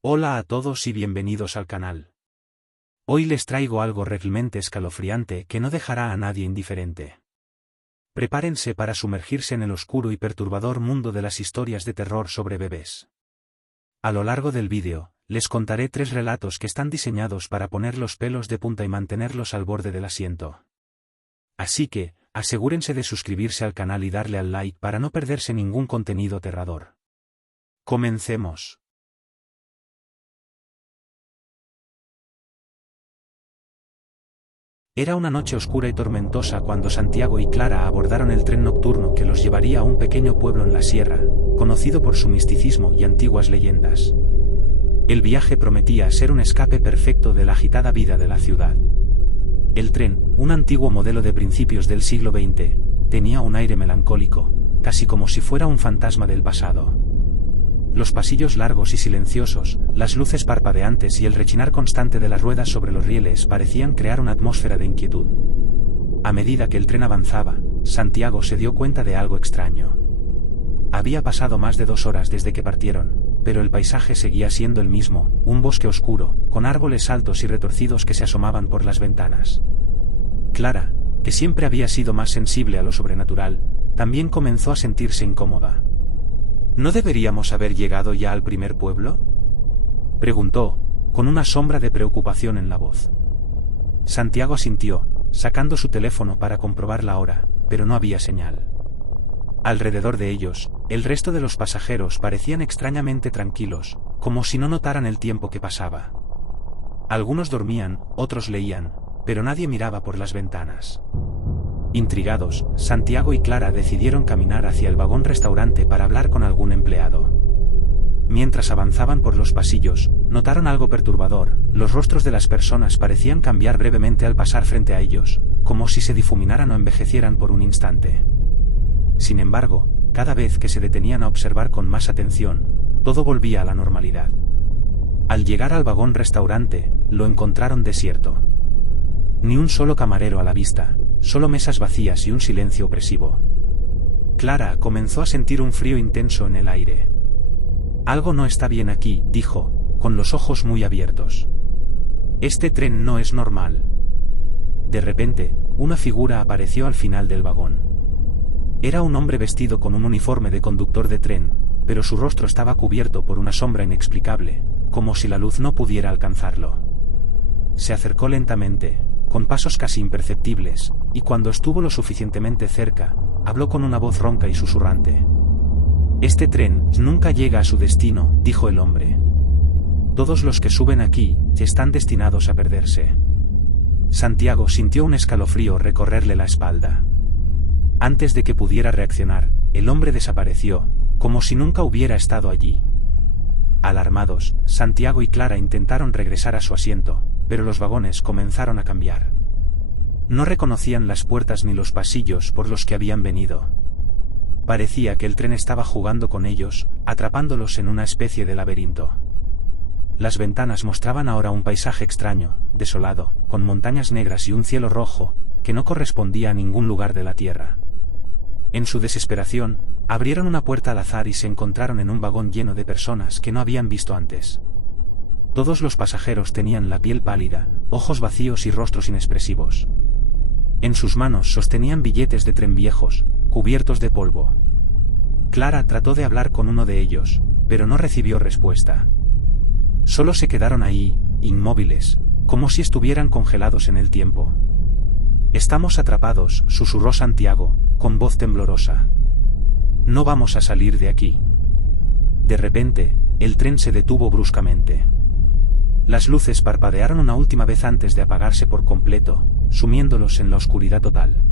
Hola a todos y bienvenidos al canal. Hoy les traigo algo realmente escalofriante que no dejará a nadie indiferente. Prepárense para sumergirse en el oscuro y perturbador mundo de las historias de terror sobre bebés. A lo largo del vídeo, les contaré 3 relatos que están diseñados para poner los pelos de punta y mantenerlos al borde del asiento. Así que, asegúrense de suscribirse al canal y darle al like para no perderse ningún contenido aterrador. Comencemos. Era una noche oscura y tormentosa cuando Santiago y Clara abordaron el tren nocturno que los llevaría a un pequeño pueblo en la sierra, conocido por su misticismo y antiguas leyendas. El viaje prometía ser un escape perfecto de la agitada vida de la ciudad. El tren, un antiguo modelo de principios del siglo XX, tenía un aire melancólico, casi como si fuera un fantasma del pasado. Los pasillos largos y silenciosos, las luces parpadeantes y el rechinar constante de las ruedas sobre los rieles parecían crear una atmósfera de inquietud. A medida que el tren avanzaba, Santiago se dio cuenta de algo extraño. Había pasado más de 2 horas desde que partieron, pero el paisaje seguía siendo el mismo, un bosque oscuro, con árboles altos y retorcidos que se asomaban por las ventanas. Clara, que siempre había sido más sensible a lo sobrenatural, también comenzó a sentirse incómoda. ¿No deberíamos haber llegado ya al primer pueblo?, preguntó, con una sombra de preocupación en la voz. Santiago asintió, sacando su teléfono para comprobar la hora, pero no había señal. Alrededor de ellos, el resto de los pasajeros parecían extrañamente tranquilos, como si no notaran el tiempo que pasaba. Algunos dormían, otros leían, pero nadie miraba por las ventanas. Intrigados, Santiago y Clara decidieron caminar hacia el vagón-restaurante para hablar con algún empleado. Mientras avanzaban por los pasillos, notaron algo perturbador: los rostros de las personas parecían cambiar brevemente al pasar frente a ellos, como si se difuminaran o envejecieran por un instante. Sin embargo, cada vez que se detenían a observar con más atención, todo volvía a la normalidad. Al llegar al vagón-restaurante, lo encontraron desierto. Ni un solo camarero a la vista, solo mesas vacías y un silencio opresivo. Clara comenzó a sentir un frío intenso en el aire. Algo no está bien aquí, dijo, con los ojos muy abiertos. Este tren no es normal. De repente, una figura apareció al final del vagón. Era un hombre vestido con un uniforme de conductor de tren, pero su rostro estaba cubierto por una sombra inexplicable, como si la luz no pudiera alcanzarlo. Se acercó lentamente, con pasos casi imperceptibles, y cuando estuvo lo suficientemente cerca, habló con una voz ronca y susurrante. «Este tren nunca llega a su destino», dijo el hombre. «Todos los que suben aquí están destinados a perderse». Santiago sintió un escalofrío recorrerle la espalda. Antes de que pudiera reaccionar, el hombre desapareció, como si nunca hubiera estado allí. Alarmados, Santiago y Clara intentaron regresar a su asiento, pero los vagones comenzaron a cambiar. No reconocían las puertas ni los pasillos por los que habían venido. Parecía que el tren estaba jugando con ellos, atrapándolos en una especie de laberinto. Las ventanas mostraban ahora un paisaje extraño, desolado, con montañas negras y un cielo rojo, que no correspondía a ningún lugar de la tierra. En su desesperación, abrieron una puerta al azar y se encontraron en un vagón lleno de personas que no habían visto antes. Todos los pasajeros tenían la piel pálida, ojos vacíos y rostros inexpresivos. En sus manos sostenían billetes de tren viejos, cubiertos de polvo. Clara trató de hablar con uno de ellos, pero no recibió respuesta. Solo se quedaron ahí, inmóviles, como si estuvieran congelados en el tiempo. «Estamos atrapados», susurró Santiago, con voz temblorosa. «No vamos a salir de aquí». De repente, el tren se detuvo bruscamente. Las luces parpadearon una última vez antes de apagarse por completo, sumiéndolos en la oscuridad total.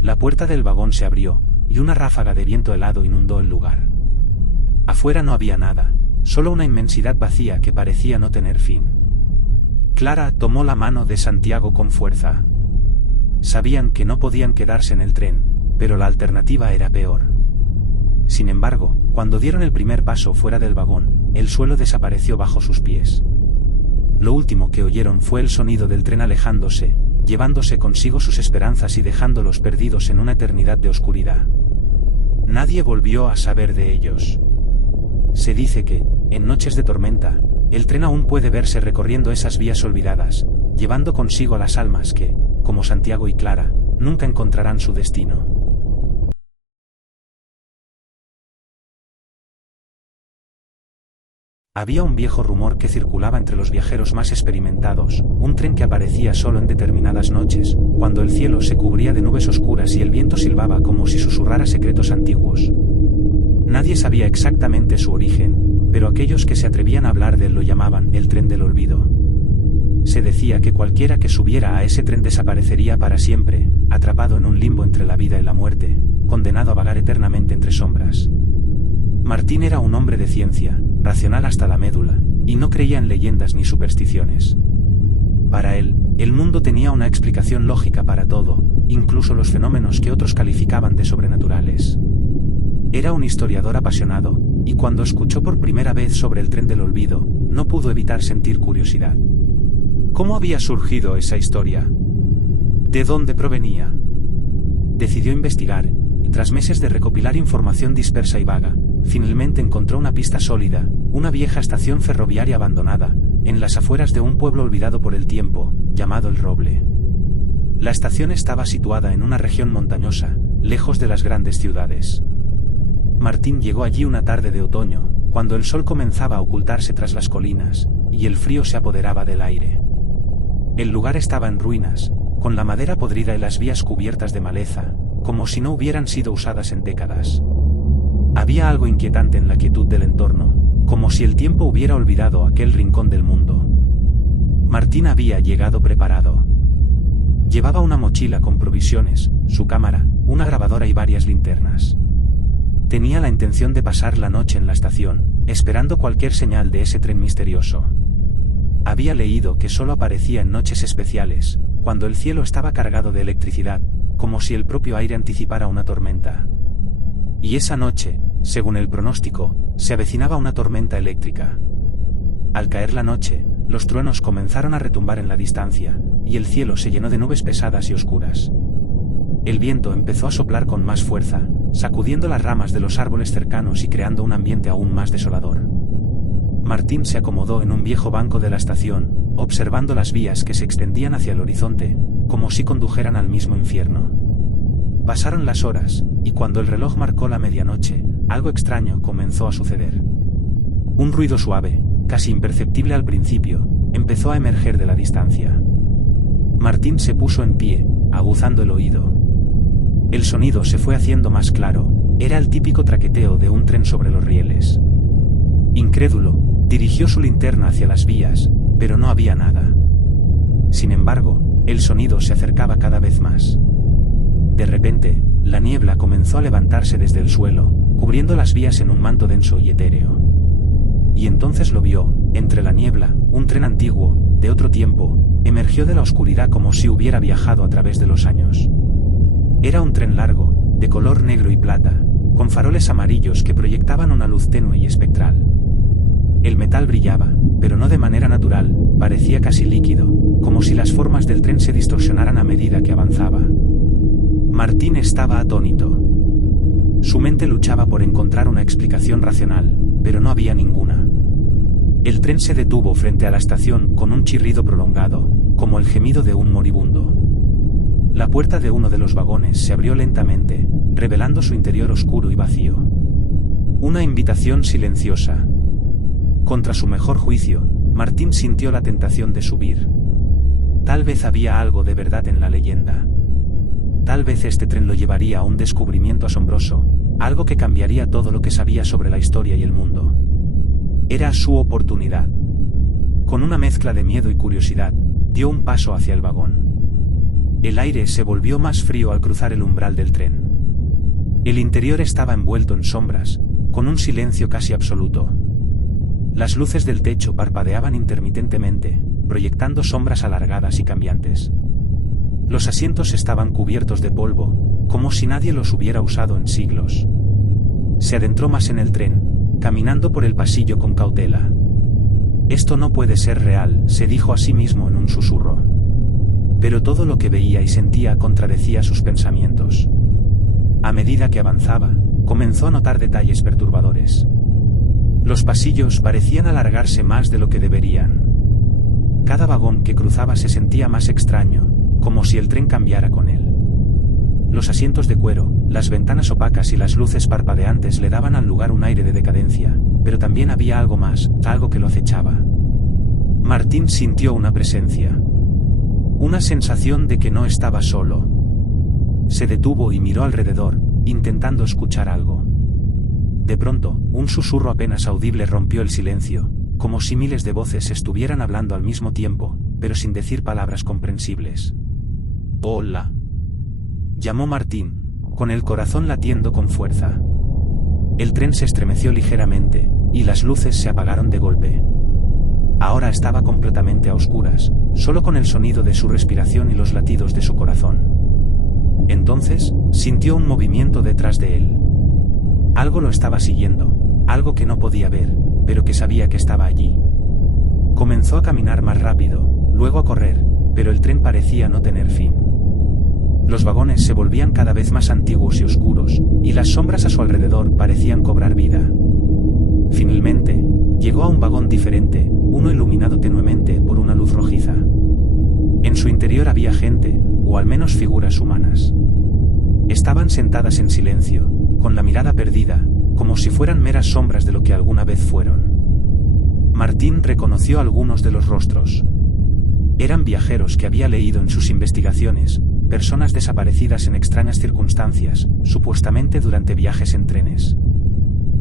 La puerta del vagón se abrió, y una ráfaga de viento helado inundó el lugar. Afuera no había nada, solo una inmensidad vacía que parecía no tener fin. Clara tomó la mano de Santiago con fuerza. Sabían que no podían quedarse en el tren, pero la alternativa era peor. Sin embargo, cuando dieron el primer paso fuera del vagón, el suelo desapareció bajo sus pies. Lo último que oyeron fue el sonido del tren alejándose, llevándose consigo sus esperanzas y dejándolos perdidos en una eternidad de oscuridad. Nadie volvió a saber de ellos. Se dice que, en noches de tormenta, el tren aún puede verse recorriendo esas vías olvidadas, llevando consigo a las almas que, como Santiago y Clara, nunca encontrarán su destino. Había un viejo rumor que circulaba entre los viajeros más experimentados, un tren que aparecía solo en determinadas noches, cuando el cielo se cubría de nubes oscuras y el viento silbaba como si susurrara secretos antiguos. Nadie sabía exactamente su origen, pero aquellos que se atrevían a hablar de él lo llamaban el tren del olvido. Se decía que cualquiera que subiera a ese tren desaparecería para siempre, atrapado en un limbo entre la vida y la muerte, condenado a vagar eternamente entre sombras. Martín era un hombre de ciencia, racional hasta la médula, y no creía en leyendas ni supersticiones. Para él, el mundo tenía una explicación lógica para todo, incluso los fenómenos que otros calificaban de sobrenaturales. Era un historiador apasionado, y cuando escuchó por primera vez sobre el tren del olvido, no pudo evitar sentir curiosidad. ¿Cómo había surgido esa historia? ¿De dónde provenía? Decidió investigar, y tras meses de recopilar información dispersa y vaga, finalmente encontró una pista sólida, una vieja estación ferroviaria abandonada, en las afueras de un pueblo olvidado por el tiempo, llamado El Roble. La estación estaba situada en una región montañosa, lejos de las grandes ciudades. Martín llegó allí una tarde de otoño, cuando el sol comenzaba a ocultarse tras las colinas, y el frío se apoderaba del aire. El lugar estaba en ruinas, con la madera podrida y las vías cubiertas de maleza, como si no hubieran sido usadas en décadas. Había algo inquietante en la quietud del entorno, como si el tiempo hubiera olvidado aquel rincón del mundo. Martín había llegado preparado. Llevaba una mochila con provisiones, su cámara, una grabadora y varias linternas. Tenía la intención de pasar la noche en la estación, esperando cualquier señal de ese tren misterioso. Había leído que solo aparecía en noches especiales, cuando el cielo estaba cargado de electricidad, como si el propio aire anticipara una tormenta. Y esa noche, según el pronóstico, se avecinaba una tormenta eléctrica. Al caer la noche, los truenos comenzaron a retumbar en la distancia, y el cielo se llenó de nubes pesadas y oscuras. El viento empezó a soplar con más fuerza, sacudiendo las ramas de los árboles cercanos y creando un ambiente aún más desolador. Martín se acomodó en un viejo banco de la estación, observando las vías que se extendían hacia el horizonte, como si condujeran al mismo infierno. Pasaron las horas, y cuando el reloj marcó la medianoche, algo extraño comenzó a suceder. Un ruido suave, casi imperceptible al principio, empezó a emerger de la distancia. Martín se puso en pie, aguzando el oído. El sonido se fue haciendo más claro, era el típico traqueteo de un tren sobre los rieles. Incrédulo, dirigió su linterna hacia las vías, pero no había nada. Sin embargo, el sonido se acercaba cada vez más. De repente, la niebla comenzó a levantarse desde el suelo, cubriendo las vías en un manto denso y etéreo. Y entonces lo vio, entre la niebla, un tren antiguo, de otro tiempo, emergió de la oscuridad como si hubiera viajado a través de los años. Era un tren largo, de color negro y plata, con faroles amarillos que proyectaban una luz tenue y espectral. El metal brillaba, pero no de manera natural, parecía casi líquido, como si las formas del tren se distorsionaran a medida que avanzaba. Martín estaba atónito. Su mente luchaba por encontrar una explicación racional, pero no había ninguna. El tren se detuvo frente a la estación con un chirrido prolongado, como el gemido de un moribundo. La puerta de uno de los vagones se abrió lentamente, revelando su interior oscuro y vacío. Una invitación silenciosa. Contra su mejor juicio, Martín sintió la tentación de subir. Tal vez había algo de verdad en la leyenda. Tal vez este tren lo llevaría a un descubrimiento asombroso, algo que cambiaría todo lo que sabía sobre la historia y el mundo. Era su oportunidad. Con una mezcla de miedo y curiosidad, dio un paso hacia el vagón. El aire se volvió más frío al cruzar el umbral del tren. El interior estaba envuelto en sombras, con un silencio casi absoluto. Las luces del techo parpadeaban intermitentemente, proyectando sombras alargadas y cambiantes. Los asientos estaban cubiertos de polvo, como si nadie los hubiera usado en siglos. Se adentró más en el tren, caminando por el pasillo con cautela. Esto no puede ser real, se dijo a sí mismo en un susurro. Pero todo lo que veía y sentía contradecía sus pensamientos. A medida que avanzaba, comenzó a notar detalles perturbadores. Los pasillos parecían alargarse más de lo que deberían. Cada vagón que cruzaba se sentía más extraño, como si el tren cambiara con él. Los asientos de cuero, las ventanas opacas y las luces parpadeantes le daban al lugar un aire de decadencia, pero también había algo más, algo que lo acechaba. Martín sintió una presencia. Una sensación de que no estaba solo. Se detuvo y miró alrededor, intentando escuchar algo. De pronto, un susurro apenas audible rompió el silencio, como si miles de voces estuvieran hablando al mismo tiempo, pero sin decir palabras comprensibles. «Hola», llamó Martín, con el corazón latiendo con fuerza. El tren se estremeció ligeramente, y las luces se apagaron de golpe. Ahora estaba completamente a oscuras, solo con el sonido de su respiración y los latidos de su corazón. Entonces, sintió un movimiento detrás de él. Algo lo estaba siguiendo, algo que no podía ver, pero que sabía que estaba allí. Comenzó a caminar más rápido, luego a correr, pero el tren parecía no tener fin. Los vagones se volvían cada vez más antiguos y oscuros, y las sombras a su alrededor parecían cobrar vida. Finalmente, llegó a un vagón diferente, uno iluminado tenuemente por una luz rojiza. En su interior había gente, o al menos figuras humanas. Estaban sentadas en silencio, con la mirada perdida, como si fueran meras sombras de lo que alguna vez fueron. Martín reconoció algunos de los rostros. Eran viajeros que había leído en sus investigaciones, personas desaparecidas en extrañas circunstancias, supuestamente durante viajes en trenes.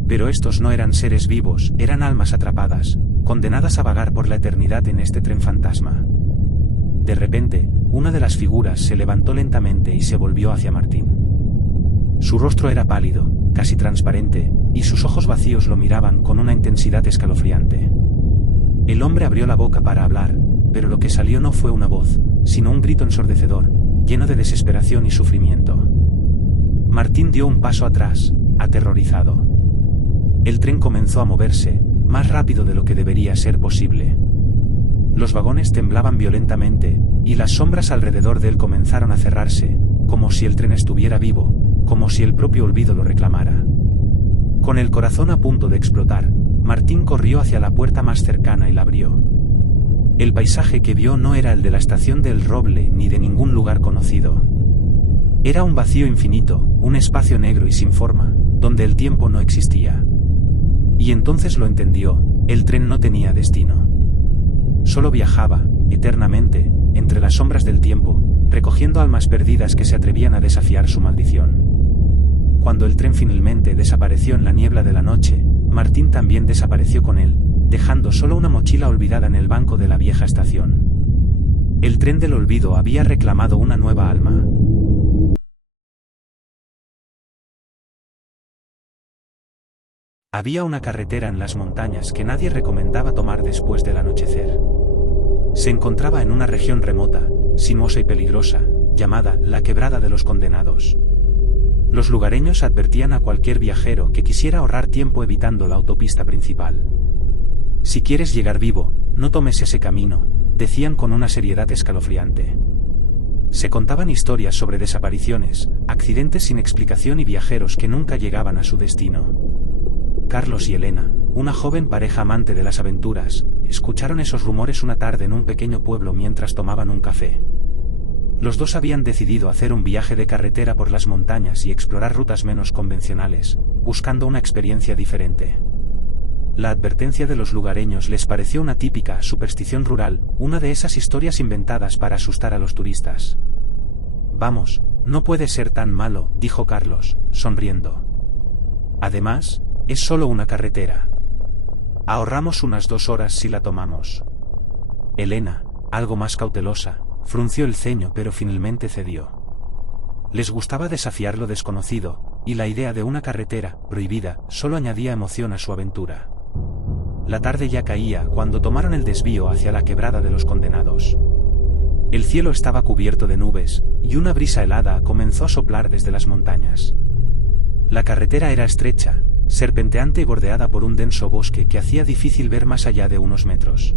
Pero estos no eran seres vivos, eran almas atrapadas, condenadas a vagar por la eternidad en este tren fantasma. De repente, una de las figuras se levantó lentamente y se volvió hacia Martín. Su rostro era pálido, casi transparente, y sus ojos vacíos lo miraban con una intensidad escalofriante. El hombre abrió la boca para hablar, pero lo que salió no fue una voz, sino un grito ensordecedor, lleno de desesperación y sufrimiento. Martín dio un paso atrás, aterrorizado. El tren comenzó a moverse, más rápido de lo que debería ser posible. Los vagones temblaban violentamente, y las sombras alrededor de él comenzaron a cerrarse, como si el tren estuviera vivo, como si el propio olvido lo reclamara. Con el corazón a punto de explotar, Martín corrió hacia la puerta más cercana y la abrió. El paisaje que vio no era el de la estación del Roble ni de ningún lugar conocido. Era un vacío infinito, un espacio negro y sin forma, donde el tiempo no existía. Y entonces lo entendió, el tren no tenía destino. Solo viajaba, eternamente, entre las sombras del tiempo, recogiendo almas perdidas que se atrevían a desafiar su maldición. Cuando el tren finalmente desapareció en la niebla de la noche, Martín también desapareció con él, dejando solo una mochila olvidada en el banco de la vieja estación. El tren del olvido había reclamado una nueva alma. Había una carretera en las montañas que nadie recomendaba tomar después del anochecer. Se encontraba en una región remota, sinuosa y peligrosa, llamada la Quebrada de los Condenados. Los lugareños advertían a cualquier viajero que quisiera ahorrar tiempo evitando la autopista principal. Si quieres llegar vivo, no tomes ese camino, decían con una seriedad escalofriante. Se contaban historias sobre desapariciones, accidentes sin explicación y viajeros que nunca llegaban a su destino. Carlos y Elena, una joven pareja amante de las aventuras, escucharon esos rumores una tarde en un pequeño pueblo mientras tomaban un café. Los dos habían decidido hacer un viaje de carretera por las montañas y explorar rutas menos convencionales, buscando una experiencia diferente. La advertencia de los lugareños les pareció una típica superstición rural, una de esas historias inventadas para asustar a los turistas. «Vamos, no puede ser tan malo», dijo Carlos, sonriendo. «Además, es solo una carretera. Ahorramos unas 2 horas si la tomamos». Elena, algo más cautelosa, frunció el ceño pero finalmente cedió. Les gustaba desafiar lo desconocido, y la idea de una carretera prohibida solo añadía emoción a su aventura. La tarde ya caía cuando tomaron el desvío hacia la Quebrada de los Condenados. El cielo estaba cubierto de nubes, y una brisa helada comenzó a soplar desde las montañas. La carretera era estrecha, serpenteante y bordeada por un denso bosque que hacía difícil ver más allá de unos metros.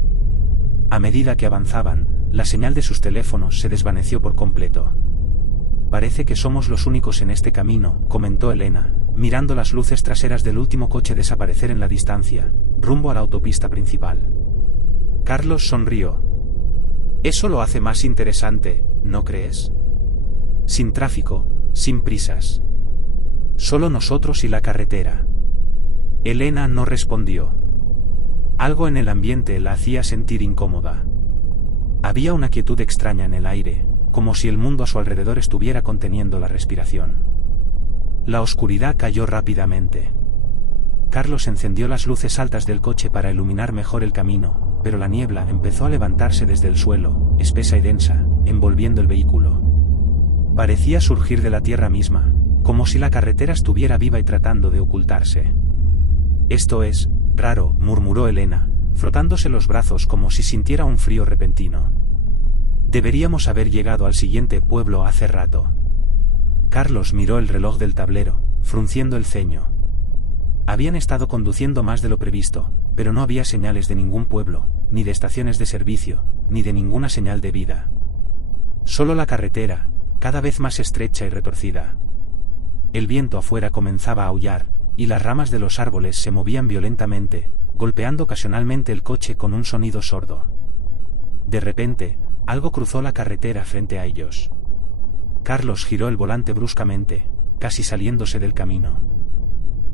A medida que avanzaban, la señal de sus teléfonos se desvaneció por completo. «Parece que somos los únicos en este camino», comentó Elena, mirando las luces traseras del último coche desaparecer en la distancia, rumbo a la autopista principal. Carlos sonrió. Eso lo hace más interesante, ¿no crees? Sin tráfico, sin prisas. Solo nosotros y la carretera. Elena no respondió. Algo en el ambiente la hacía sentir incómoda. Había una quietud extraña en el aire, como si el mundo a su alrededor estuviera conteniendo la respiración. La oscuridad cayó rápidamente. Carlos encendió las luces altas del coche para iluminar mejor el camino, pero la niebla empezó a levantarse desde el suelo, espesa y densa, envolviendo el vehículo. Parecía surgir de la tierra misma, como si la carretera estuviera viva y tratando de ocultarse. Esto es raro, murmuró Elena, frotándose los brazos como si sintiera un frío repentino. Deberíamos haber llegado al siguiente pueblo hace rato. Carlos miró el reloj del tablero, frunciendo el ceño. Habían estado conduciendo más de lo previsto, pero no había señales de ningún pueblo, ni de estaciones de servicio, ni de ninguna señal de vida. Solo la carretera, cada vez más estrecha y retorcida. El viento afuera comenzaba a aullar, y las ramas de los árboles se movían violentamente, golpeando ocasionalmente el coche con un sonido sordo. De repente, algo cruzó la carretera frente a ellos. Carlos giró el volante bruscamente, casi saliéndose del camino.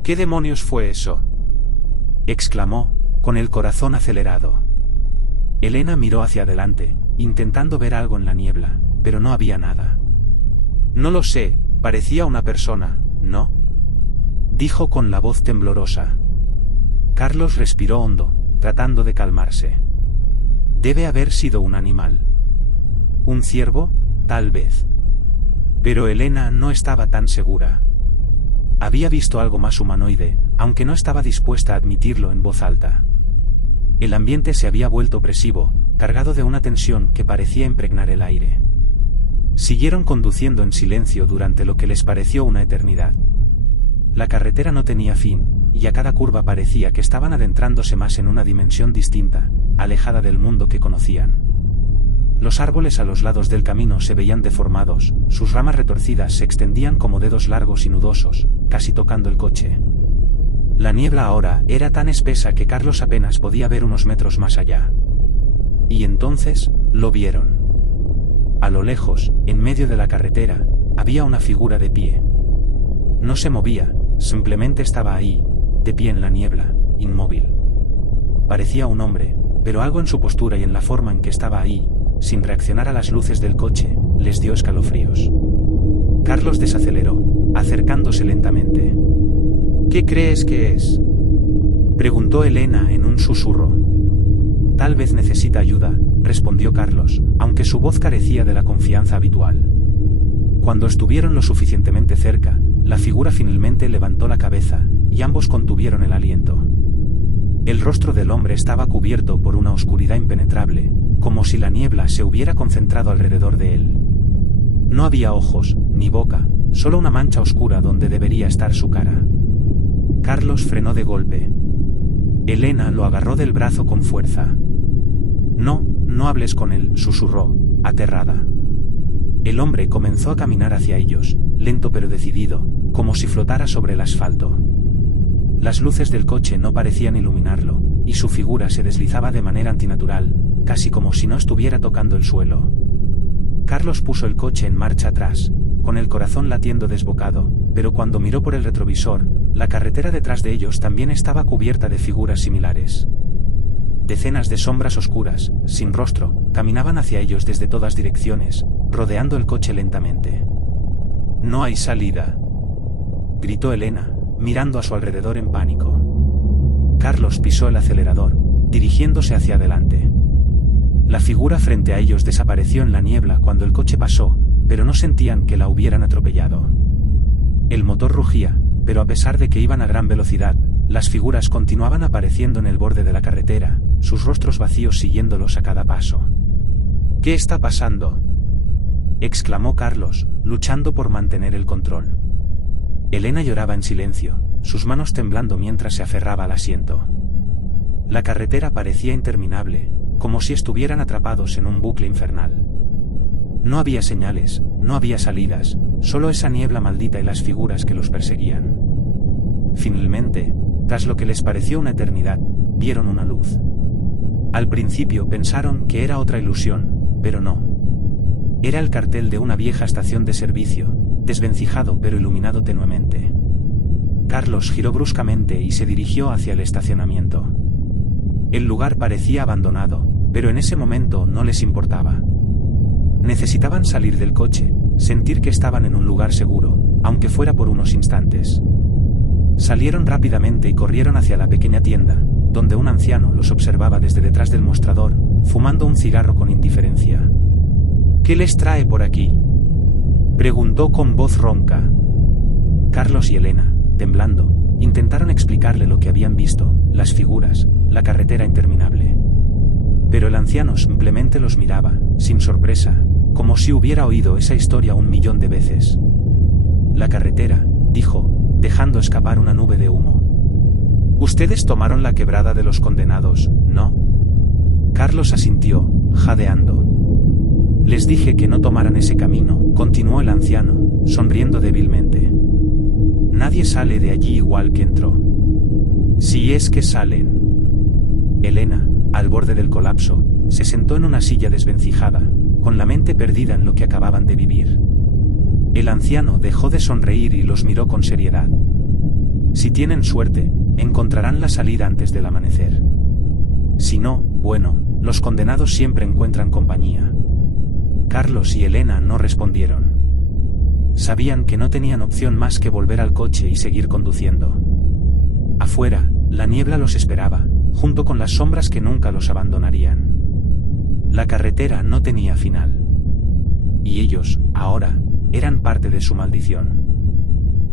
¿Qué demonios fue eso?, exclamó, con el corazón acelerado. Elena miró hacia adelante, intentando ver algo en la niebla, pero no había nada. No lo sé, parecía una persona, ¿no?, dijo con la voz temblorosa. Carlos respiró hondo, tratando de calmarse. Debe haber sido un animal. ¿Un ciervo, tal vez? Pero Elena no estaba tan segura. Había visto algo más humanoide, aunque no estaba dispuesta a admitirlo en voz alta. El ambiente se había vuelto opresivo, cargado de una tensión que parecía impregnar el aire. Siguieron conduciendo en silencio durante lo que les pareció una eternidad. La carretera no tenía fin, y a cada curva parecía que estaban adentrándose más en una dimensión distinta, alejada del mundo que conocían. Los árboles a los lados del camino se veían deformados, sus ramas retorcidas se extendían como dedos largos y nudosos, casi tocando el coche. La niebla ahora era tan espesa que Carlos apenas podía ver unos metros más allá. Y entonces, lo vieron. A lo lejos, en medio de la carretera, había una figura de pie. No se movía, simplemente estaba ahí, de pie en la niebla, inmóvil. Parecía un hombre, pero algo en su postura y en la forma en que estaba ahí, sin reaccionar a las luces del coche, les dio escalofríos. Carlos desaceleró, acercándose lentamente. ¿Qué crees que es?, preguntó Elena en un susurro. Tal vez necesita ayuda, respondió Carlos, aunque su voz carecía de la confianza habitual. Cuando estuvieron lo suficientemente cerca, la figura finalmente levantó la cabeza, y ambos contuvieron el aliento. El rostro del hombre estaba cubierto por una oscuridad impenetrable, como si la niebla se hubiera concentrado alrededor de él. No había ojos, ni boca, solo una mancha oscura donde debería estar su cara. Carlos frenó de golpe. Elena lo agarró del brazo con fuerza. No, no hables con él, susurró, aterrada. El hombre comenzó a caminar hacia ellos, lento pero decidido, como si flotara sobre el asfalto. Las luces del coche no parecían iluminarlo, y su figura se deslizaba de manera antinatural, casi como si no estuviera tocando el suelo. Carlos puso el coche en marcha atrás, con el corazón latiendo desbocado, pero cuando miró por el retrovisor, la carretera detrás de ellos también estaba cubierta de figuras similares. Decenas de sombras oscuras, sin rostro, caminaban hacia ellos desde todas direcciones, rodeando el coche lentamente. «No hay salida», gritó Elena, mirando a su alrededor en pánico. Carlos pisó el acelerador, dirigiéndose hacia adelante. La figura frente a ellos desapareció en la niebla cuando el coche pasó, pero no sentían que la hubieran atropellado. El motor rugía, pero a pesar de que iban a gran velocidad, las figuras continuaban apareciendo en el borde de la carretera, sus rostros vacíos siguiéndolos a cada paso. «¿Qué está pasando?», exclamó Carlos, luchando por mantener el control. Elena lloraba en silencio, sus manos temblando mientras se aferraba al asiento. La carretera parecía interminable, como si estuvieran atrapados en un bucle infernal. No había señales, no había salidas, solo esa niebla maldita y las figuras que los perseguían. finalmente, tras lo que les pareció una eternidad, vieron una luz. Al principio pensaron que era otra ilusión, pero no. Era el cartel de una vieja estación de servicio, desvencijado pero iluminado tenuemente. Carlos giró bruscamente y se dirigió hacia el estacionamiento. El lugar parecía abandonado, pero en ese momento no les importaba. Necesitaban salir del coche, sentir que estaban en un lugar seguro, aunque fuera por unos instantes. Salieron rápidamente y corrieron hacia la pequeña tienda, donde un anciano los observaba desde detrás del mostrador, fumando un cigarro con indiferencia. «¿Qué les trae por aquí?», preguntó con voz ronca. Carlos y Elena, temblando, intentaron explicarle lo que habían visto, las figuras, la carretera interminable. Pero el anciano simplemente los miraba, sin sorpresa, como si hubiera oído esa historia 1.000.000 de veces. «La carretera», dijo, dejando escapar una nube de humo. «¿Ustedes tomaron la quebrada de los condenados, no?». Carlos asintió, jadeando. «Les dije que no tomaran ese camino», continuó el anciano, sonriendo débilmente. «Nadie sale de allí igual que entró. Si es que salen». Elena, al borde del colapso, se sentó en una silla desvencijada, con la mente perdida en lo que acababan de vivir. El anciano dejó de sonreír y los miró con seriedad. «Si tienen suerte, encontrarán la salida antes del amanecer. Si no, bueno, los condenados siempre encuentran compañía». Carlos y Elena no respondieron. Sabían que no tenían opción más que volver al coche y seguir conduciendo. Afuera, la niebla los esperaba, junto con las sombras que nunca los abandonarían. La carretera no tenía final. Y ellos, ahora, eran parte de su maldición.